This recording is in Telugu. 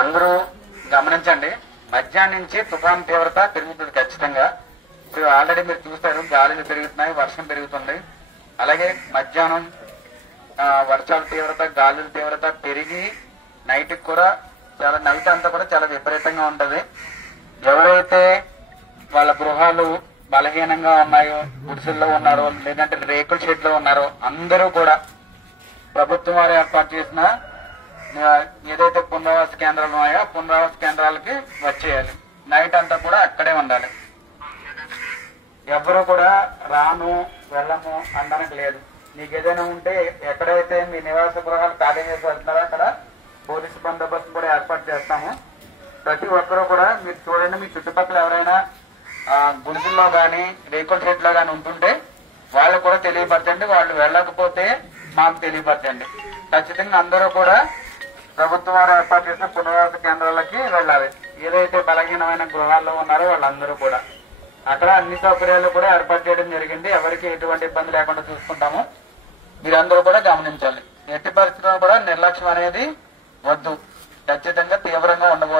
అందరూ గమనించండి. మధ్యాహ్నం నుంచి తుఫాన్ తీవ్రత పెరుగుతుంది ఖచ్చితంగా. ఇప్పుడు ఆల్రెడీ మీరు చూస్తారు, గాలులు పెరుగుతున్నాయి, వర్షం పెరుగుతుంది. అలాగే మధ్యాహ్నం వర్షాల తీవ్రత, గాలుల తీవ్రత పెరిగి నైట్ కూడా చాలా, నైట్ అంతా కూడా చాలా విపరీతంగా ఉంటది. ఎవరైతే వాళ్ళ గృహాలు బలహీనంగా ఉన్నాయో, గుడిసెల్లో ఉన్నారో, లేదంటే రేకుల షెడ్ లో ఉన్నారో అందరూ కూడా ప్రభుత్వం వారు ఏర్పాటు చేసిన ఏదైతే పునరావాస కేంద్రాలు ఉన్నాయో పునరావాస కేంద్రాలకి వచ్చేయాలి. నైట్ అంతా కూడా అక్కడే ఉండాలి. ఎవరు కూడా రాను వెళ్ళము అనడానికి లేదు. మీకు ఏదైనా ఉంటే ఎక్కడైతే మీ నివాస గృహాలు ఖాళీ చేసి వెళ్తున్నారో అక్కడ పోలీసు బందోబస్తు కూడా ఏర్పాటు చేస్తాము. ప్రతి ఒక్కరూ కూడా మీరు చూడండి, మీ చుట్టుపక్కల ఎవరైనా గుడిసెల్లో గాని రేకుల షెడ్ లో గాని ఉంటుంటే వాళ్ళు కూడా తెలియపరచండి. వాళ్ళు వెళ్ళకపోతే మాకు తెలియపరచండి. ఖచ్చితంగా అందరూ కూడా ప్రభుత్వం వారు ఏర్పాటు చేసిన పునరావాస కేంద్రాలకి వెళ్ళాలి. ఏదైతే బలహీనమైన గృహాల్లో ఉన్నారో వాళ్ళందరూ కూడా అక్కడ అన్ని సౌకర్యాలు కూడా ఏర్పాటు చేయడం జరిగింది. ఎవరికి ఎటువంటి ఇబ్బంది లేకుండా చూసుకుంటాము. మీరందరూ కూడా గమనించాలి. ఎట్టి పరిస్థితుల్లో కూడా నిర్లక్ష్యం అనేది వద్దు. ఖచ్చితంగా తీవ్రంగా ఉండబోతుంది.